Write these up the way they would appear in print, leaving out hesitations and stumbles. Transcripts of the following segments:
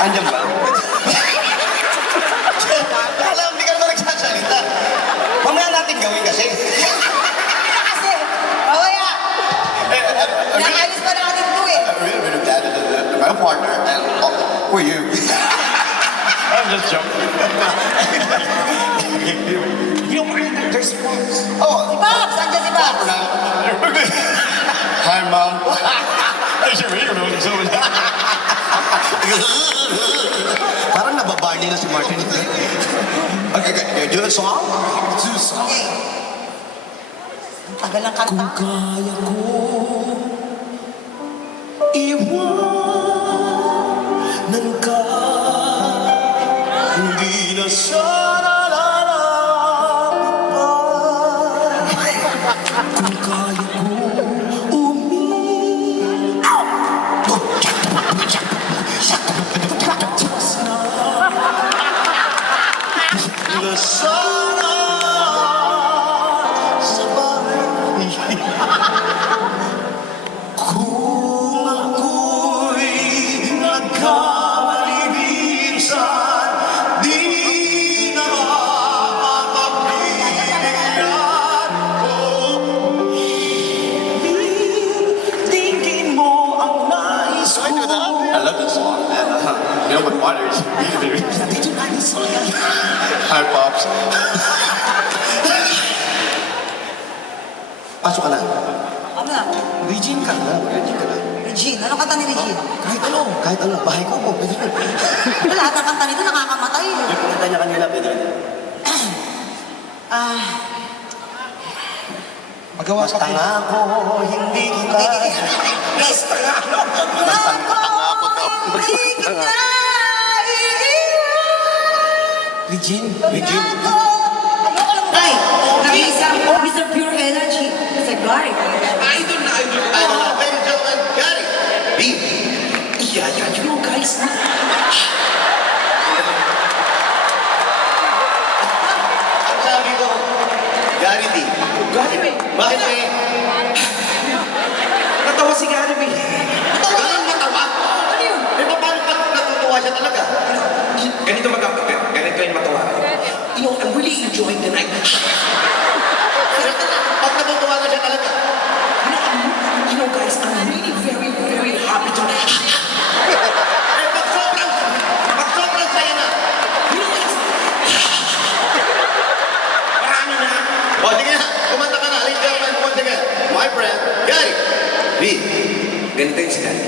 Andyan ba? Alam, hindi ka naman nagsasalita. Mamaya natin gawin kasi. Kasi, mamaya. Nakaalis pa natin ito eh. Really, Dad, my partner, and who are you? I'm just joking. You know, there's Pops. Oh, Si Pops, andyan si Pops. Hi, Mom. Ay, siya, may yun. So, parang nababarney na si Martin. Okay, do a song? Do a song. Okay. Ang tagal ng kanta. Kung kaya ko iwanan ka, hindi na sana lalaman. Kung kaya ko na sana sa bahay. Kung ako'y nagkamali minsan, di na makakapilan ko. Tingin mo ang nais ko. I love this song. You know, my father is really Did you like this song? Hi, Pops. Pasok ka na. Ano na? Regine ka na. Regine ka na. Regine. Ano kanta ni Regine? Kahit ano. Bahay ko po. Pwede rin. Lahat ng kanta nito nakakamatay eh. Yung pinita niya kanina, pwede rin. Magawa Basta nga ako, hindi kita. Okay. Yes. Basta nga ako daw. Hindi kita iiwan. Regine? Ayoko lang. Ay, Mr. Pure Energy. Mr. Gary. Idol na idol. Idol na. Ladies and gentlemen, Gary. B. Yeah, you know guys. Ang sabi ko, Gary B. Gary B. Bakit eh? Natawa si Gary B. Ganun matawa? Ano yun? Eh, paano pag natutuwa siya talaga? Ganito ganito yung matawa. You know, I'm really enjoying the night. Pag natutuwa na siya talaga. You know, guys, I'm really very, very happy to... Eh, pag sobrang saya na. You know, guys... Marami na. O, sige na. Kumanta ka na. Ladies and gentlemen, once again, my friend, Gary B. Ganito yung si Gary.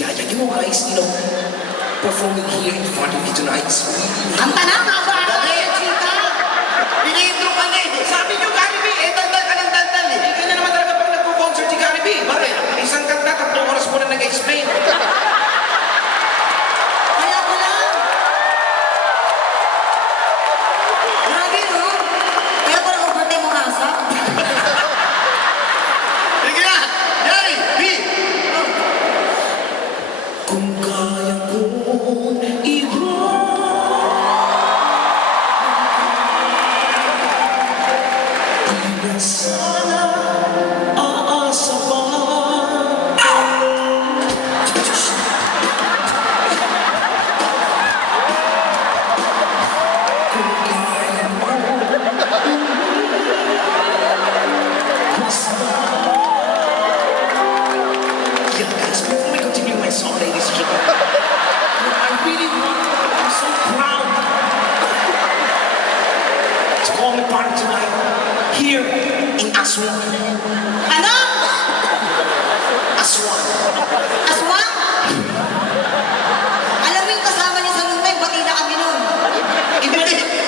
Yeah, you know, guys, you know, performing here in front of you tonight is really... Kanta na, mga Dali, chika! Ini-intro ka na eh. Sabi niyo, Gary B, Eh, dandan ka ng dandan eh. eh, ganyan naman talaga pag nagpo-concert si Gary B. Bakit? Isang kanta, 3 oras mo na nag-explain. Kaya ko lang. Grabe, no? Kaya ko lang overtime mo asa. Sige na! Gary B. Kung kaya kong iwan, sana aasa pa. Kung kaya mo basta. Yeah, guys, before we continue my song, ladies and gentlemen, I really want, I'm so proud to call me part tonight here in Aswan. Ano? Aswan. Aswang? Alam mo yung kasama ni Salutay, pati na kami nun.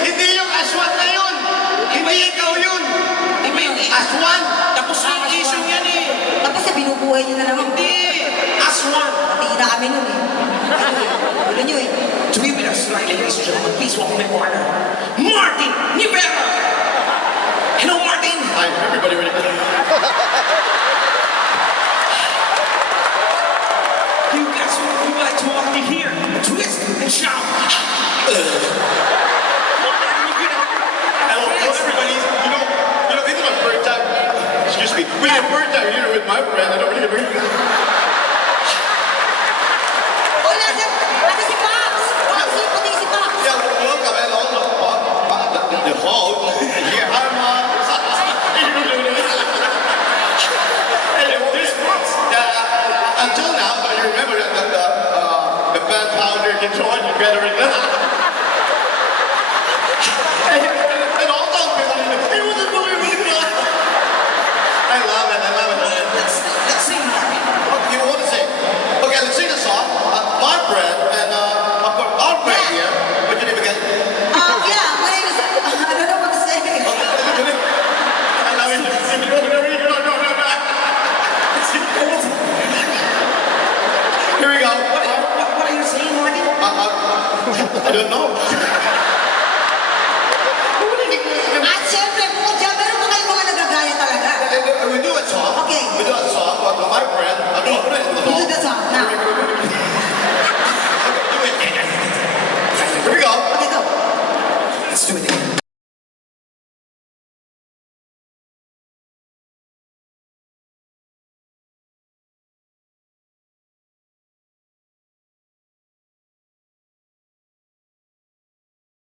Hindi yung aswan na yun. Hindi ikaw yun. Iba yung Aswan. Tapos na yung issue yan eh. Tapos sa binubuhay niyo na naman. Hindi. Aswan. Pati na kami nun eh. Ulo niyo eh. To be with us tonight, ladies and gentlemen, please welcome my partner, Martin Rivera. Hello, Martin. Hi, everybody ready? You guys would like to welcome me here. Twist and shout. Hello, everybody. This is my first time. Excuse me. This is my first time here with my friend. I don't really get Wala, kasi better. And also, it was unbelievable. I love it. Let's sing, Martin. You want to sing? Okay, let's sing the song. My friend and of course our friend here. What's your name again? Yeah, my name is, I don't know what to say. I love it. Here we go. What are you saying, Martin? I don't know.